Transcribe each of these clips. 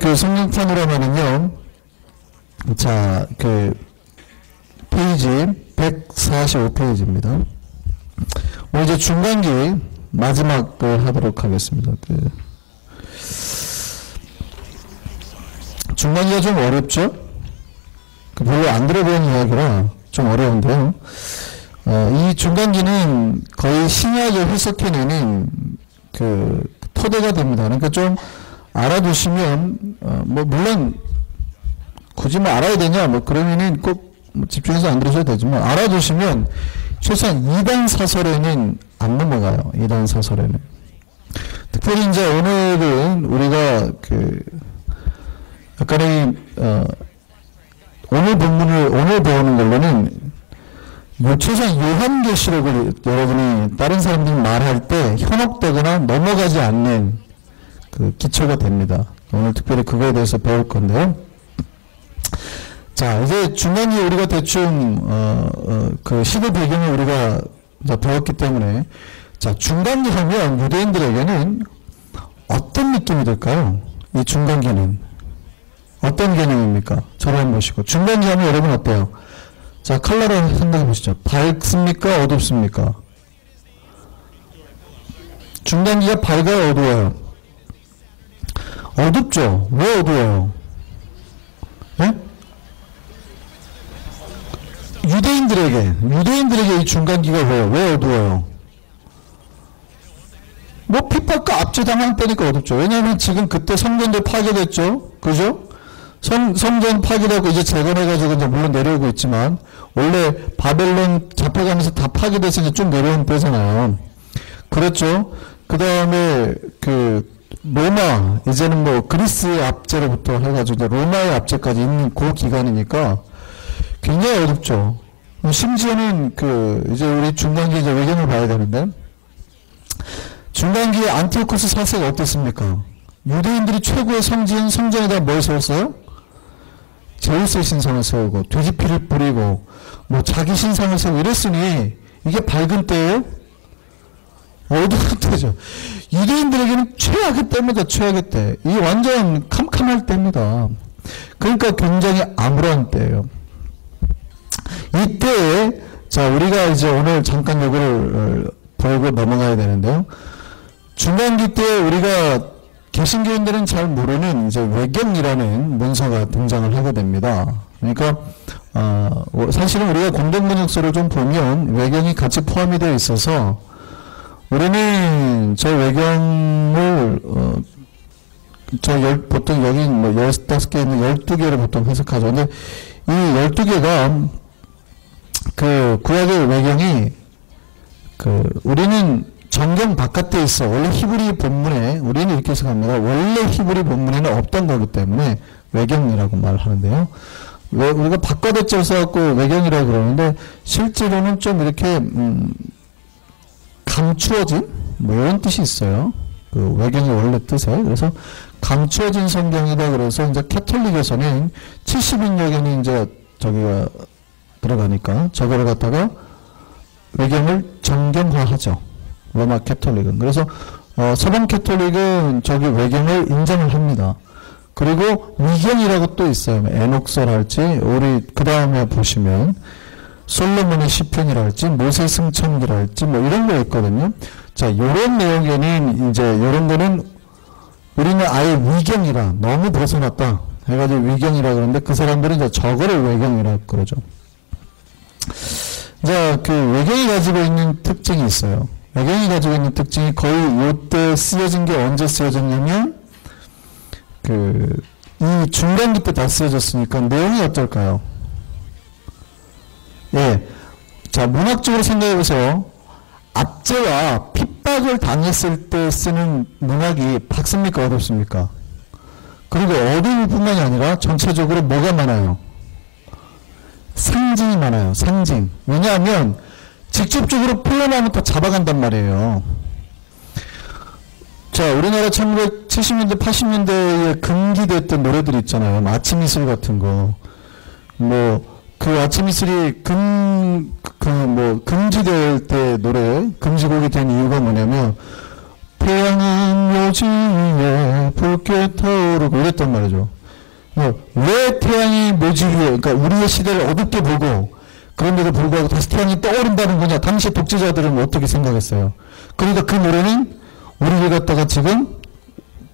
그 성경판으로 하면은요, 자, 그 페이지 145페이지입니다. 오늘 이제 중간기 마지막을 하도록 하겠습니다. 중간기가 좀 어렵죠? 별로 안 들어본 이야기라 좀 어려운데요. 이 중간기는 거의 신약을 해석해내는 그 토대가 됩니다. 그러니까 좀 알아두시면, 물론 굳이 알아야 되냐, 그러면은 꼭 집중해서 안 들으셔도 되지만, 알아두시면 최소한 2단 사설에는 안 넘어가요. 2단 사설에는. 특별히 이제 오늘은 우리가 약간의, 오늘 배우는 걸로는 최소한 요한계시록을 여러분이 다른 사람들이 말할 때 현혹되거나 넘어가지 않는 그 기초가 됩니다. 오늘 특별히 그거에 대해서 배울 건데요. 자, 이제 중간에 우리가 대충 그 시대 배경을 우리가 배웠기 때문에, 자, 중간기 하면 유대인들에게는 어떤 느낌이 들까요? 이 중간기는 어떤 개념입니까? 저를 한번 보시고. 중간기 하면 여러분 어때요? 자, 컬러로 생각해 보시죠. 밝습니까? 어둡습니까? 중간기가 밝아요? 어두워요? 어둡죠? 왜 어두워요? 예? 유대인들에게 이 중간기가 왜 어두워요? 핍박과 압제당할 때니까 어둡죠. 왜냐하면 지금 그때 성전도 파괴됐죠? 그죠? 성전 파괴되고 이제 재건해가지고 이제 물론 내려오고 있지만, 원래 바벨론 잡혀가면서 다 파괴돼서 이제 쭉 내려온 때잖아요. 그렇죠? 그 다음에 로마, 이제는 그리스의 압제로부터 해가지고 이제 로마의 압제까지 있는 그 기간이니까 굉장히 어둡죠. 심지어는 이제 우리 중간기 이제 외경을 봐야 되는데, 중간기의 안티오코스 4세가 어땠습니까? 유대인들이 최고의 성전에다 뭘 세웠어요? 제우스의 신상을 세우고, 돼지피를 뿌리고, 자기 신상을 세우고 이랬으니, 이게 밝은 때예요? 어두운 때죠. 유대인들에게는 최악의 때입니다. 최악의 때. 이 완전 캄캄할 때입니다. 그러니까 굉장히 암울한 때예요. 이때에, 자, 우리가 이제 오늘 잠깐 요거를 보고 넘어가야 되는데요. 중간기 때 우리가 개신교인들은 잘 모르는 이제 외경이라는 문서가 등장을 하게 됩니다. 그러니까 사실은 우리가 공동번역서를 좀 보면 외경이 같이 포함이 되어 있어서, 우리는 저 외경을 보통 여기 15개 있는 12개를 보통 해석하죠. 근데 이 12개가 구약의 외경이 우리는 정경 바깥에 있어. 원래 히브리 본문에, 우리는 이렇게 해석합니다. 원래 히브리 본문에는 없던 거기 때문에 외경이라고 말하는데요. 왜 우리가 바꿔뒀죠 써갖고 외경이라고 그러는데, 실제로는 좀 이렇게 감추어진 이런 뜻이 있어요. 외경의 원래 뜻에. 그래서 감추어진 성경이다. 그래서 이제 캐톨릭에서는 70인역에는 이제 저기가 들어가니까 저거를 갖다가 외경을 정경화하죠. 로마 캐톨릭은. 그래서 서방 캐톨릭은 저기 외경을 인정을 합니다. 그리고 위경이라고 또 있어요. 에녹서랄지, 우리 그 다음에 보시면 솔로몬의 시편이랄지, 모세 승천기랄지 이런 거 있거든요. 자, 요런 내용에는 이제 요런 거는 우리는 아예 위경이라, 너무 벗어났다 해가지고 위경이라 그러는데, 그 사람들은 이제 저거를 외경이라고 그러죠. 자, 외경이 가지고 있는 특징이 있어요. 외경이 가지고 있는 특징이 거의 요때 쓰여진 게 언제 쓰여졌냐면, 이 중간기 때 다 쓰여졌으니까 내용이 어떨까요? 예. 자, 문학적으로 생각해보세요. 압제와 핍박을 당했을 때 쓰는 문학이 밝습니까? 어둡습니까? 그리고 어두울 뿐만이 아니라 전체적으로 뭐가 많아요? 상징이 많아요. 상징. 왜냐하면 직접적으로 표현하면 다 잡아간단 말이에요. 자, 우리나라 1970년대, 80년대에 금기됐던 노래들 있잖아요. 아침 이슬 같은 거. 아침 이슬이 금지될 때 노래, 금지곡이 된 이유가 뭐냐면, 태양은 묘지위에 붉게 타오르고 이랬단 말이죠. 왜 태양이 묘지위에, 그러니까 우리의 시대를 어둡게 보고 그런데도 불구하고 다시 태양이 떠오른다는 거냐. 당시 독재자들은 어떻게 생각했어요. 그러니까 그 노래는 우리를 갖다가 지금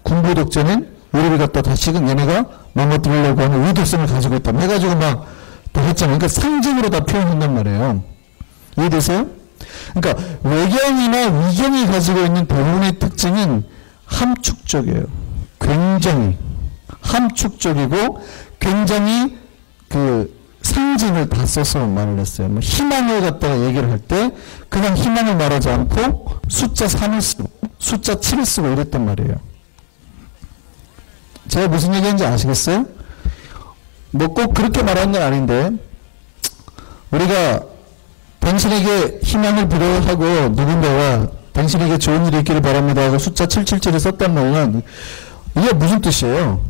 군부 독재는 우리를 갖다 다시금 얘네가 망가뜨리려고 하는 의도성을 가지고 있다 해가지고 막 다 했잖아요. 그러니까 상징으로 다 표현한단 말이에요. 이해되세요? 그러니까 외경이나 위경이 가지고 있는 대부분의 특징은 함축적이에요. 굉장히 함축적이고 굉장히 그 상징을 다 써서 말을 했어요. 뭐 희망을 갖다가 얘기를 할 때 그냥 희망을 말하지 않고 숫자 3을 쓰고 숫자 7을 쓰고 이랬단 말이에요. 제가 무슨 얘기인지 아시겠어요? 뭐 꼭 그렇게 말하는 건 아닌데 우리가 당신에게 희망을 빌어하고 누군가가 당신에게 좋은 일이 있기를 바랍니다 하고 숫자 777을 썼단 말이면 이게 무슨 뜻이에요?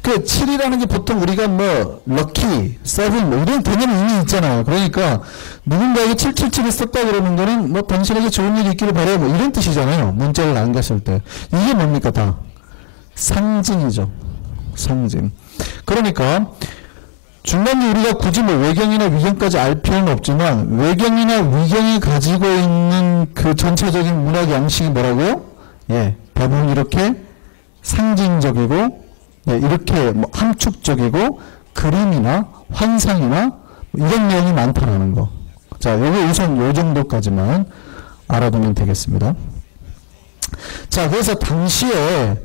그 7이라는 게 보통 우리가 뭐 럭키, 세븐 뭐 이런 개념이 이미 있잖아요. 그러니까 누군가에게 777을 썼다 그러는 거는 뭐 당신에게 좋은 일이 있기를 바라요 뭐 이런 뜻이잖아요. 문자를 남겼을 때. 이게 뭡니까 다? 상징이죠. 상징. 그러니까 중간에 우리가 굳이 뭐 외경이나 위경까지 알 필요는 없지만 외경이나 위경이 가지고 있는 그 전체적인 문학 양식이 뭐라고요? 예, 대부분 이렇게 상징적이고 예, 이렇게 뭐 함축적이고 그림이나 환상이나 이런 내용이 많다라는 거. 자, 요거 우선 요 정도까지만 알아두면 되겠습니다. 자, 그래서 당시에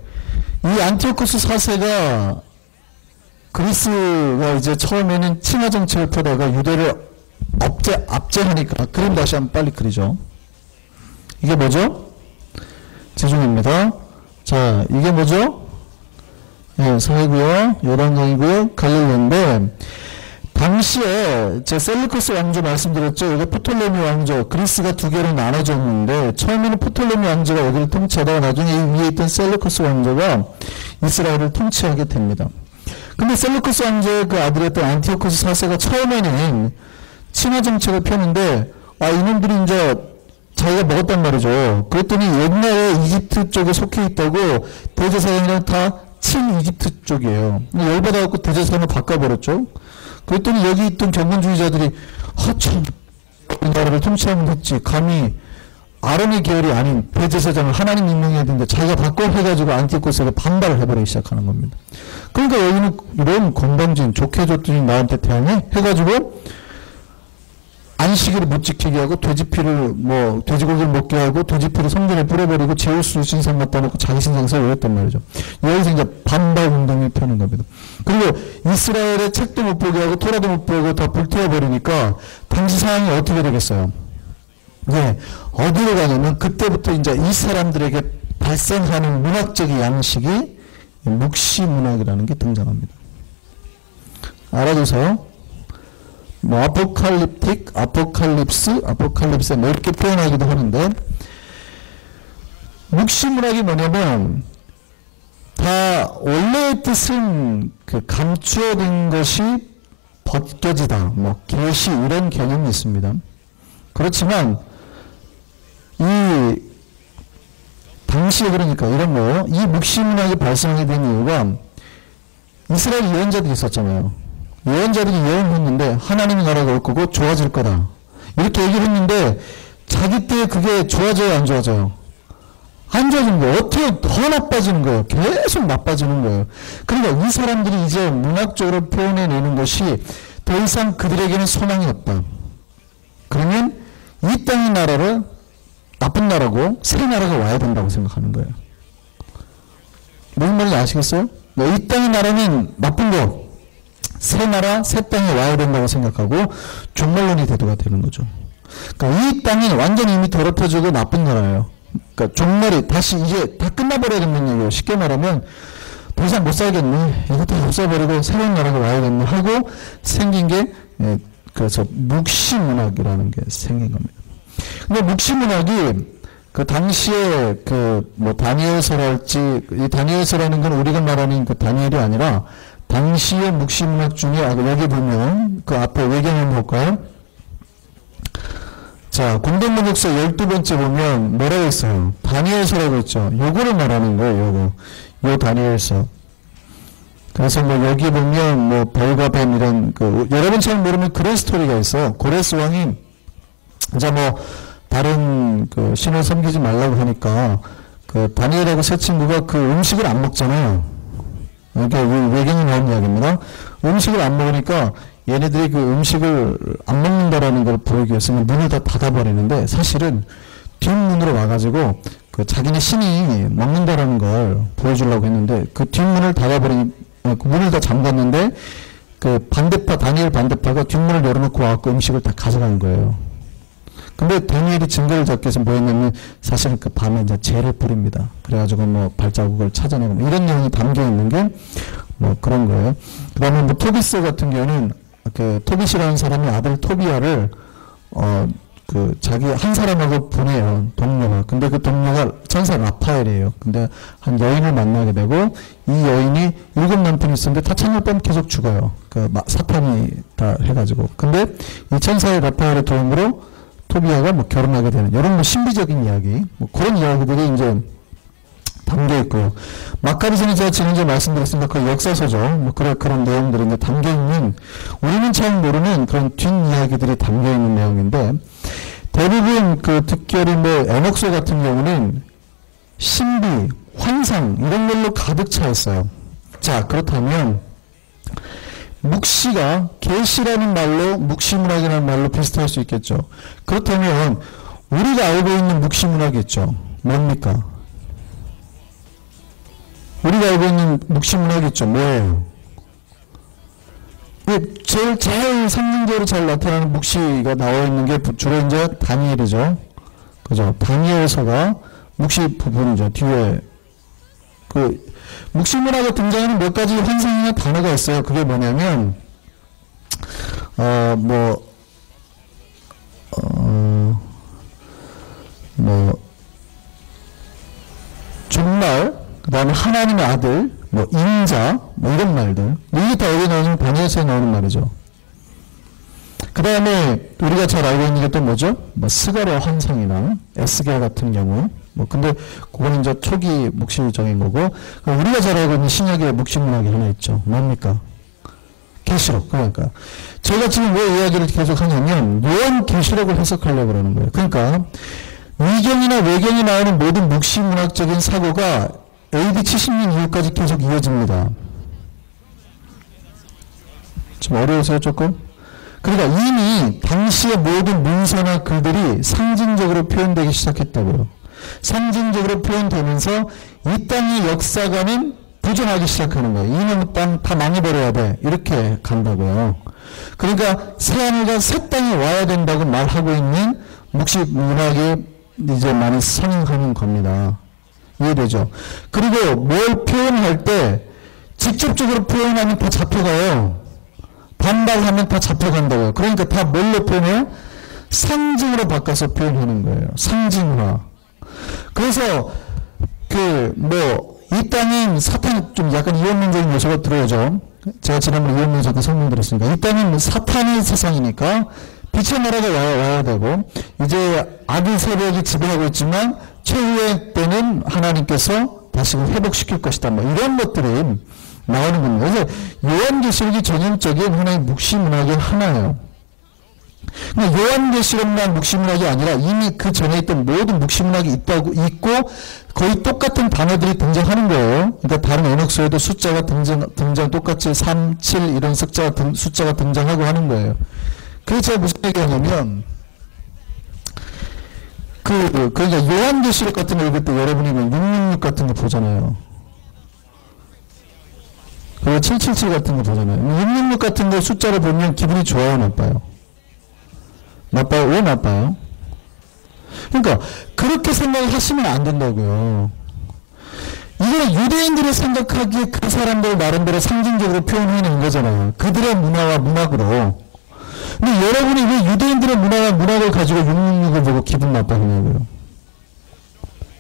이 안티오쿠스 4세가 그리스가 이제 처음에는 친화 정책을 펴다가 유대를 압제하니까 그림 다시 한번 빨리 그리죠. 이게 뭐죠? 지중해입니다. 자, 이게 뭐죠? 예, 사회고요, 요단강이고요, 갈릴리인데 당시에 제 셀루커스 왕조 말씀드렸죠. 여기 프톨레미 왕조, 그리스가 두 개로 나눠졌는데 처음에는 프톨레미 왕조가 여기를 통치하다가 나중에 이 위에 있던 셀루커스 왕조가 이스라엘을 통치하게 됩니다. 근데 셀루커스 왕조의 그 아들이었던 안티오코스 4세가 처음에는 친화 정책을 폈는데 이놈들이 이제 자기가 먹었단 말이죠. 그랬더니 옛날에 이집트 쪽에 속해 있다고 대제사장이랑 다 친이집트 쪽이에요. 열받아갖고 대제사장을 바꿔버렸죠. 그랬더니 여기 있던 경건주의자들이 참 나라를 통치하면 됐지 감히 아론의 계열이 아닌 대제사장을 하나님 임명해야 되는데 자기가 바꿔 해가지고 안티오코스가 반발을 해버리기 시작하는 겁니다. 그러니까 여기는 이런 건방진 좋게 줬더니 나한테 대항해 해가지고 안식일을 못 지키게 하고 돼지피를 뭐 돼지고기를 먹게 하고 돼지피를 성전에 뿌려버리고 제우스 신상 갖다 놓고 자기 신상 세우랬단 말이죠. 여기서 이제 반발 운동이 펴는 겁니다. 그리고 이스라엘의 책도 못 보게 하고 토라도 못 보고 다 불태워버리니까 당시 상황이 어떻게 되겠어요? 네, 어디로 가냐면 그때부터 이제 이 사람들에게 발생하는 문학적인 양식이 묵시 문학이라는 게 등장합니다. 알아두세요. 뭐 아포칼립틱, 아포칼립스 뭐 이렇게 표현하기도 하는데 묵시 문학이 뭐냐면 다 원래의 뜻은 그 감추어진 것이 벗겨지다, 뭐 계시 이런 개념이 있습니다. 그렇지만 이 당시에 그러니까 이런 거, 이 묵시 문학이 발생하게 된 이유가 이스라엘 예언자들이 있었잖아요. 예언자들이 예언했는데 하나님의 나라가 올 거고 좋아질 거다. 이렇게 얘기를 했는데 자기 때에 그게 좋아져요, 안 좋아져요? 안 좋아지는 거예요. 어떻게 더 나빠지는 거예요. 계속 나빠지는 거예요. 그러니까 이 사람들이 이제 문학적으로 표현해내는 것이 더 이상 그들에게는 소망이 없다. 그러면 이 땅의 나라를 나쁜 나라고 새 나라가 와야 된다고 생각하는 거예요. 무슨 말인지 아시겠어요? 이 땅의 나라는 나쁜 거, 새 나라, 새 땅에 와야 된다고 생각하고 종말론이 대두가 되는 거죠. 그러니까 이 땅이 완전히 이미 더럽혀지고 나쁜 나라예요. 그러니까 종말이 다시 이제 다 끝나버려야겠는 얘기예요. 쉽게 말하면 더 이상 못 살겠네. 이거 다 없애버리고 새로운 나라가 와야겠네 하고 생긴 게 그래서 묵시문학이라는 게 생긴 겁니다. 근데 묵시문학이 그 당시에 그 뭐 다니엘서랄지 이 다니엘서라는 건 우리가 말하는 그 다니엘이 아니라 당시의 묵시문학 중에 여기 보면 그 앞에 외경을 볼까요? 자, 공동번역서 12번째 보면 뭐라고 했어요? 다니엘서라고 했죠. 요거를 말하는 거예요, 요거. 요 다니엘서. 그래서 뭐 여기 보면 뭐 별과 뱀 이런 여러분 잘 모르면 그런 스토리가 있어요. 고레스 왕이 이제 뭐 다른 신을 섬기지 말라고 하니까 다니엘하고 세 친구가 음식을 안 먹잖아요. 그러니까 외경이 나온 이야기입니다. 음식을 안 먹으니까 얘네들이 음식을 안 먹는다라는 걸 보이기 위해서 문을 다 닫아버리는데 사실은 뒷문으로 와가지고 자기네 신이 먹는다라는 걸 보여주려고 했는데 뒷문을 닫아버리니 문을 다 잠갔는데 다니엘 반대파가 뒷문을 열어놓고 와갖고 음식을 다 가져간 거예요. 근데 다니엘이 증거를 잡기 위해서 뭐 했냐면 사실은 밤에 이제 재를 뿌립니다. 그래가지고 뭐 발자국을 찾아내고 뭐 이런 내용이 담겨 있는 게 뭐 그런 거예요. 그 다음에 뭐 토비스 같은 경우는 토빗이라는 사람이 아들 토비아를 자기 한 사람하고 보내요. 동료가. 근데 그 동료가 천사 라파엘이에요. 근데 한 여인을 만나게 되고 이 여인이 7 남편이 있었는데 다 찬열밤 계속 죽어요. 사탄이 다 해가지고. 근데 이 천사의 라파엘의 도움으로 토비아가 뭐 결혼하게 되는 이런 뭐 신비적인 이야기, 뭐 그런 이야기들이 이제 담겨 있고요. 마카리서는 제가 지난주에 말씀드렸습니다. 그 역사서죠. 뭐 그런 내용들이 이제 담겨 있는 우리는 잘 모르는 그런 뒷이야기들이 담겨 있는 내용인데 대부분 특별히 뭐 에녹서 같은 경우는 신비, 환상 이런 걸로 가득 차 있어요. 자, 그렇다면 묵시가 계시라는 말로 묵시문학이라는 말로 비슷할 수 있겠죠. 그렇다면 우리가 알고 있는 묵시문학이 있죠. 뭡니까? 우리가 알고 있는 묵시문학이 있죠. 뭐예요? 제일 상징적으로 잘 나타나는 묵시가 나와 있는 게 주로 이제 다니엘이죠. 그죠? 다니엘서가 묵시 부분이죠. 뒤에 묵시문학에 등장하는 몇 가지 환상이나 단어가 있어요. 그게 뭐냐면 종말, 그 다음에 하나님의 아들, 뭐 인자, 뭐 이런 말들. 이게 다 여기 나오는 다니엘서에 나오는 말이죠. 그 다음에 우리가 잘 알고 있는 게 또 뭐죠? 뭐 스가랴 환상이나 에스겔 같은 경우. 뭐 근데 그거는 이제 초기 묵시적인 거고, 우리가 잘 알고 있는 신약의 묵시문학이 하나 있죠. 뭡니까? 계시록. 그러니까 제가 지금 왜 이야기를 계속 하냐면 요한 계시록을 해석하려고 그러는 거예요. 그러니까 위경이나 외경이 나오는 모든 묵시문학적인 사고가 AD 70년 이후까지 계속 이어집니다. 좀 어려우세요, 조금? 그러니까 이미 당시의 모든 문서나 글들이 상징적으로 표현되기 시작했다고요. 상징적으로 표현되면서 이 땅의 역사관은 부정하기 시작하는 거예요. 이놈의 땅 다 망해버려야 돼. 이렇게 간다고요. 그러니까 새하늘과 새 땅이 와야 된다고 말하고 있는 묵시문학에 이제 많이 성행하는 겁니다. 이해되죠? 그리고 뭘 표현할 때 직접적으로 표현하면 다 잡혀가요. 반발하면 다 잡혀간다고요. 그러니까 다 뭘로 표현해요? 상징으로 바꿔서 표현하는 거예요. 상징화. 그래서 이 땅은 사탄, 좀 약간 이원론적인 요소가 들어오죠. 제가 지난번에 이원론적도 설명드렸으니까. 이 땅은 사탄의 세상이니까 빛의 나라가 와야 되고, 이제 악의 세력이 지배하고 있지만 최후의 때는 하나님께서 다시금 회복시킬 것이다. 뭐 이런 것들이 나오는 겁니다. 그래서 요한계시록이 전형적인 하나의 묵시문학의 하나예요. 그러니까 요한계시록만 묵시문학이 아니라 이미 그 전에 있던 모든 묵시문학이 있고 거의 똑같은 단어들이 등장하는 거예요. 그러니까 다른 에녹서에도 숫자가 등장 똑같이 3, 7 이런 숫자가 등장하고 하는 거예요. 그게 제가 무슨 얘기하냐면 그러니까 요한계시록 같은 거 읽을 때 여러분이 666 같은 거 보잖아요. 그리고 777 같은 거 보잖아요. 666 같은 거 숫자를 보면 기분이 좋아요, 나빠요? 나빠요? 왜 나빠요? 그러니까 그렇게 생각하시면 안 된다고요. 이거 유대인들이 생각하기에 그 사람들 나름대로 상징적으로 표현해낸 거잖아요. 그들의 문화와 문학으로. 근데 여러분이 왜 유대인들의 문화와 문학을 가지고 666을 보고 기분 나빠하냐고요.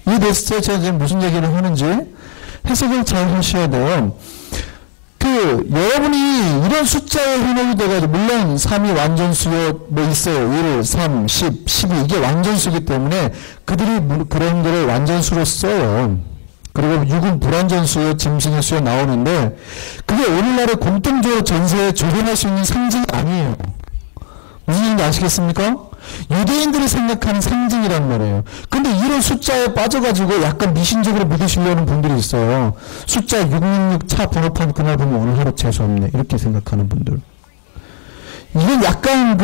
이해됐어요? 제가 지금 무슨 얘기를 하는지 해석을 잘 하셔야 돼요. 여러분이 이런 숫자에 현혹이 돼가지고, 물론 3이 완전수요, 뭐 있어요. 1, 3, 10, 12. 이게 완전수기 때문에 그들이 그런 거를 완전수로 써요. 그리고 6은 불완전수요, 짐승의 수요 나오는데, 그게 오늘날의 공통적으로 전세에 적용할 수 있는 상징이 아니에요. 무슨 얘기인지 아시겠습니까? 유대인들이 생각하는 상징이란 말이에요. 근데 이런 숫자에 빠져가지고 약간 미신적으로 믿으시려는 분들이 있어요. 숫자 666 차 번호판 그날 보면 오늘 하루 재수없네. 이렇게 생각하는 분들. 이건 약간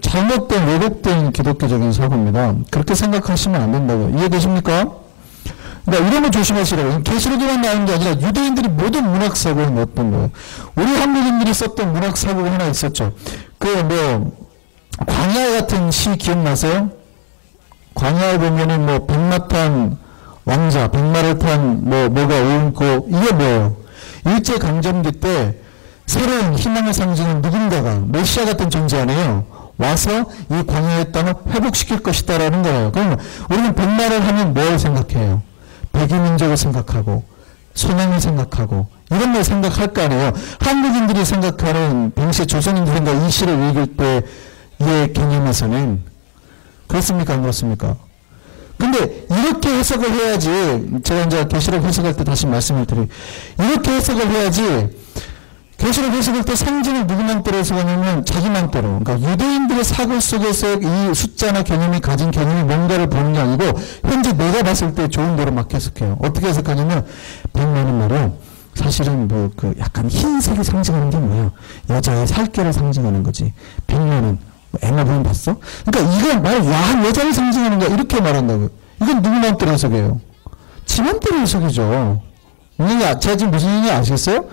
잘못된, 왜곡된 기독교적인 사고입니다. 그렇게 생각하시면 안 된다고요. 이해되십니까? 그러니까 이런 거 조심하시라고요. 계시록에만 나오는 게 아니라 유대인들이 모든 문학사고에 넣었던 거예요. 우리 한국인들이 썼던 문학사고가 하나 있었죠. 광야 같은 시 기억나세요? 광야에 보면은 백마탄 왕자, 백마를 탄 뭐가 오고, 이게 뭐예요? 일제강점기 때 새로운 희망의 상징은 누군가가, 메시아 같은 존재 아니에요? 와서 이 광야의 땅을 회복시킬 것이다라는 거예요. 그러면 우리는 백마를 하면 뭘 생각해요? 백이민족을 생각하고, 소명을 생각하고, 이런 걸 생각할 거 아니에요? 한국인들이 생각하는, 당시 조선인들이 생각, 이 시를 읽을 때, 이 개념에서는 그렇습니까? 안 그렇습니까? 근데 이렇게 해석을 해야지, 제가 이제 계시록 해석할 때 다시 말씀을 드려요. 이렇게 해석을 해야지, 계시록 해석할 때 상징을 누구 맘대로 해석하냐면 자기 맘대로. 그러니까 유대인들의 사고 속에서 이 숫자나 개념이 가진 개념이 뭔가를 보는 게 아니고, 현재 내가 봤을 때 좋은 대로 막 해석해요. 어떻게 해석하냐면, 백마는 말이요, 사실은 약간 흰색이 상징하는 게 뭐야? 여자의 살결을 상징하는 거지. 백마는 앵아 보면 봤어? 그러니까 이건 야한 여자를 상징하는 거야. 이렇게 말한다고요. 이건 누구 마음대로 해석해요? 지 마음대로 해석이죠. 제가 지금 무슨 얘기인지 아시겠어요?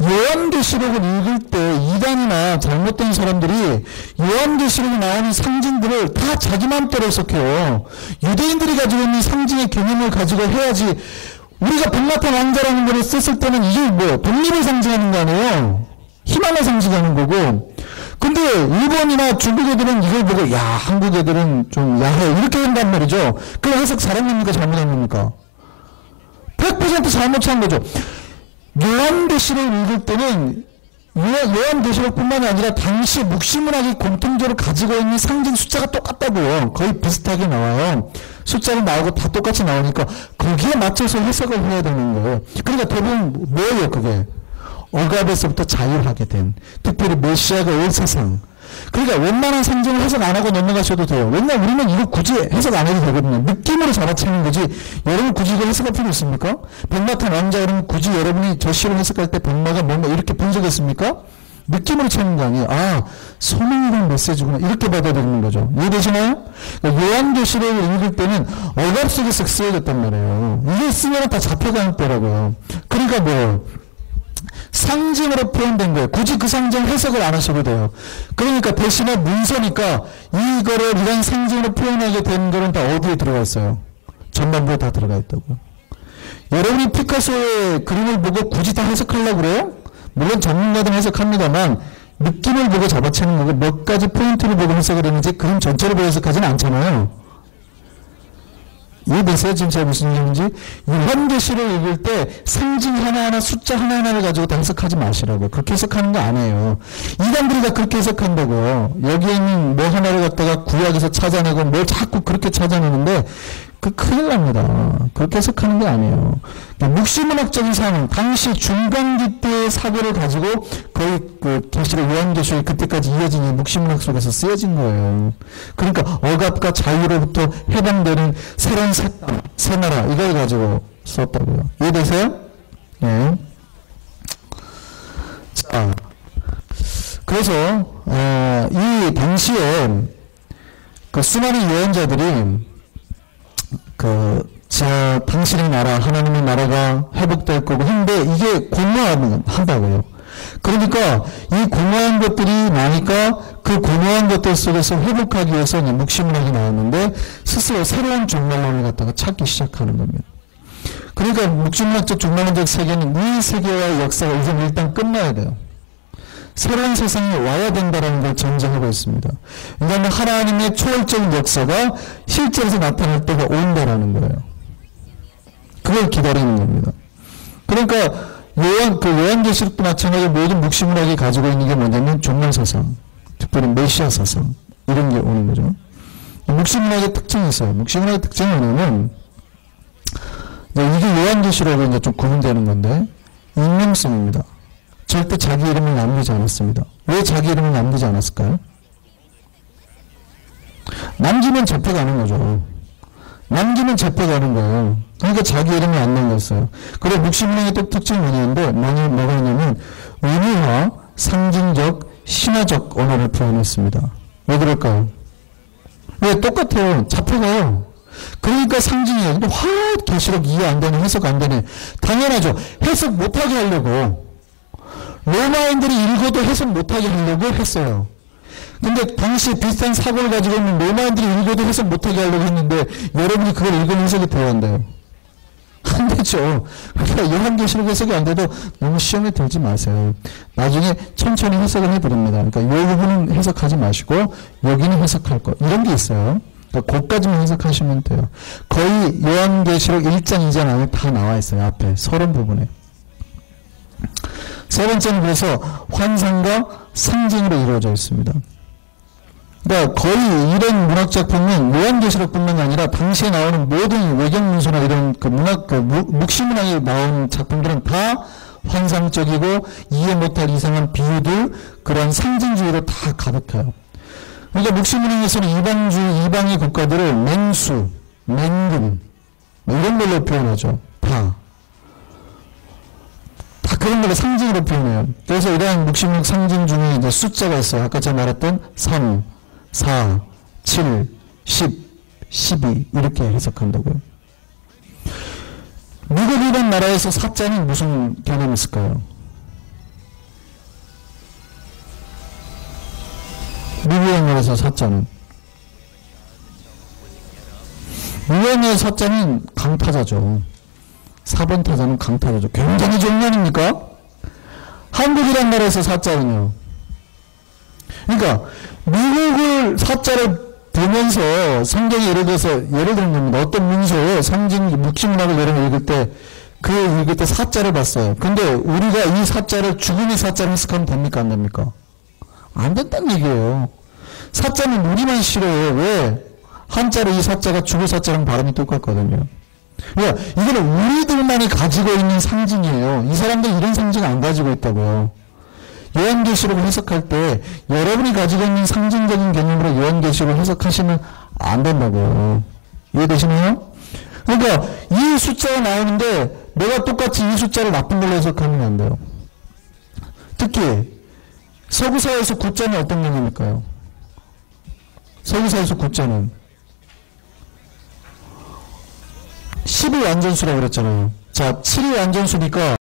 요한계시록을 읽을 때 이단이나 잘못된 사람들이 요한계시록에 나오는 상징들을 다 자기 마음대로 해석해요. 유대인들이 가지고 있는 상징의 개념을 가지고 해야지. 우리가 백마탄 왕자라는 걸 썼을 때는 이게 독립을 상징하는 거 아니에요? 희망을 상징하는 거고. 근데 일본이나 중국 애들은 이걸 보고 한국 애들은 좀 야해 이렇게 된단 말이죠. 그 해석 잘한 겁니까? 잘못한 겁니까? 100% 잘못한 거죠. 요한계시록을 읽을 때는 요한계시록뿐만이 아니라 당시 묵시문학이 공통적으로 가지고 있는 상징 숫자가 똑같다고요. 거의 비슷하게 나와요. 숫자는 나오고 다 똑같이 나오니까 거기에 맞춰서 해석을 해야 되는 거예요. 그러니까 대부분 뭐예요 그게? 억압에서부터 자유하게 된, 특별히 메시아가 올 세상. 그러니까 웬만한 상징을 해석 안 하고 넘어가셔도 돼요. 왜냐면 우리는 이거 굳이 해석 안 해도 되거든요. 느낌으로 잡아채는 거지. 여러분 굳이 이거 해석할 필요 있습니까? 백마탄 왕자 그러면 굳이 여러분이 저 시를 해석할 때 백마가 뭔가 이렇게 분석했습니까? 느낌으로 채는 거 아니에요. 소명이라는 메시지구나. 이렇게 받아들이는 거죠. 이해되시나요? 그러니까 요한계시록을 읽을 때는 억압 속에서 쓰여졌단 말이에요. 이게 쓰면 다 잡혀가는 때라고요. 그러니까 상징으로 표현된 거예요. 굳이 그 상징 해석을 안 하셔도 돼요. 그러니까 대신에 문서니까 이거를 이런 상징으로 표현하게 된 거는 다 어디에 들어가 있어요? 전반부에 다 들어가 있다고요. 여러분이 피카소의 그림을 보고 굳이 다 해석하려고 그래요? 물론 전문가들은 해석합니다만 느낌을 보고 잡아채는 거고 몇 가지 포인트를 보고 해석을 했는지 그림 전체를 보고 해석하지는 않잖아요. 이해되세요? 지금 제가 무슨 얘기인지? 요한계시를 읽을 때 상징 하나하나 숫자 하나하나를 가지고 다 해석하지 마시라고요. 그렇게 해석하는 거 아니에요. 이단들이 다 그렇게 해석한다고요. 여기에 있는 뭐 하나를 갖다가 구약에서 찾아내고 뭘 자꾸 그렇게 찾아내는데 큰일 납니다. 그렇게 해석하는 게 아니에요. 그러니까 묵시문학적인 상황, 당시 중간기 때의 사고를 가지고 거의 계시록 요한계시록이 그때까지 이어진 이 묵시문학 속에서 쓰여진 거예요. 그러니까 억압과 자유로부터 해방되는 새로운 새 땅, 새 나라 이걸 가지고 썼다고요. 이해되세요? 네. 자, 그래서 이 당시에 수많은 예언자들이 당신의 나라, 하나님의 나라가 회복될 거고 한데 이게 공허하다고요. 그러니까 이 공허한 것들이 나니까 그 공허한 것들 속에서 회복하기 위해서 묵시문학이 나왔는데 스스로 새로운 종말론을 갖다가 찾기 시작하는 겁니다. 그러니까 묵시문학적 종말론적 세계는 이 세계와의 역사가 우선 일단 끝나야 돼요. 새로운 세상이 와야 된다는 걸 전제하고 있습니다. 왜냐하면 하나님의 초월적인 역사가 실제에서 나타날 때가 온다라는 거예요. 그걸 기다리는 겁니다. 그러니까 요한계시록도 마찬가지로 모든 묵시문학이 가지고 있는 게 뭐냐면 종말사상, 특별히 메시아 사상, 이런 게 오는 거죠. 묵시문학의 특징이 있어요. 묵시문학의 특징이 뭐냐면, 이게 요한계시록에 이제 좀 구분되는 건데, 익명성입니다. 절대 자기 이름을 남기지 않았습니다. 왜 자기 이름을 남기지 않았을까요? 남기면 잡혀가는 거죠. 남기면 잡혀가는 거예요. 그러니까 자기 이름을 안 남겼어요. 그리고 묵시문학의 또 특징이 뭐가 있냐면 의미화, 상징적, 신화적 언어를 표현했습니다. 왜 그럴까요? 왜? 똑같아요. 잡혀가요. 그러니까 상징이에요. 근데 계시록 이해 안 되네, 해석 안 되네. 당연하죠. 해석 못하게 하려고. 로마인들이 읽어도 해석 못하게 하려고 했어요. 근데 당시 비슷한 사고를 가지고 있는 로마인들이 읽어도 해석 못하게 하려고 했는데 여러분이 그걸 읽으면 해석이 돼야 한대요. 안 되죠. 그러니까 요한계시록 해석이 안 돼도 너무 시험에 들지 마세요. 나중에 천천히 해석을 해드립니다. 그러니까 이 부분은 해석하지 마시고 여기는 해석할 거. 이런 게 있어요. 그러니까 그것까지만 해석하시면 돼요. 거의 요한계시록 1장, 2장 안에 다 나와 있어요. 앞에 서론 부분에. 세 번째는 그래서 환상과 상징으로 이루어져 있습니다. 그러니까 거의 이런 문학작품은 요한계시록뿐만 아니라 당시에 나오는 모든 외경문서나 이런 묵시문학에 나온 작품들은 다 환상적이고 이해 못할 이상한 비유들, 그런 상징주의로 다 가득해요. 그러니까 묵시문학에서는 이방의 국가들을 맹수, 맹금 이런 걸로 표현하죠. 다 그런 걸로 상징으로 표현해요. 그래서 이러한 묵시문학 상징 중에 이제 숫자가 있어요. 아까 제가 말했던 3, 4, 7, 10, 12 이렇게 해석한다고요. 미국이라는 나라에서 사자는 무슨 개념이 있을까요? 미국이라는 나라에서 사자는 미국의 사자는 강타자죠. 4번 타자는 강타자죠. 굉장히 좋은 거 아닙니까? 한국이라는 나라에서 사자는요. 그러니까 미국을 사자를 보면서 성경에 예를 들면 어떤 문서에 상징 묵시문학을 예를 들어 읽을 때 사자를 봤어요. 근데 우리가 이 사자를 죽음의 사자를 해석하면 됩니까? 안 됩니까? 안 된다는 얘기예요. 사자는 우리만 싫어요. 왜? 한자로 이 사자가 죽을 사자랑 발음이 똑같거든요. 그러니까 이거는 우리들만이 가지고 있는 상징이에요. 이 사람들 이런 상징 안 가지고 있다고요. 요한계시록을 해석할 때 여러분이 가지고 있는 상징적인 개념으로 요한계시록을 해석하시면 안 된다고요. 이해되시나요? 그러니까 이 숫자가 나오는데 내가 똑같이 이 숫자를 나쁜 걸로 해석하면 안 돼요. 특히 서구사에서 9자는 어떤 개념일까요? 서구사에서 9자는 10이 완전수라고 그랬잖아요. 자, 7이 완전수니까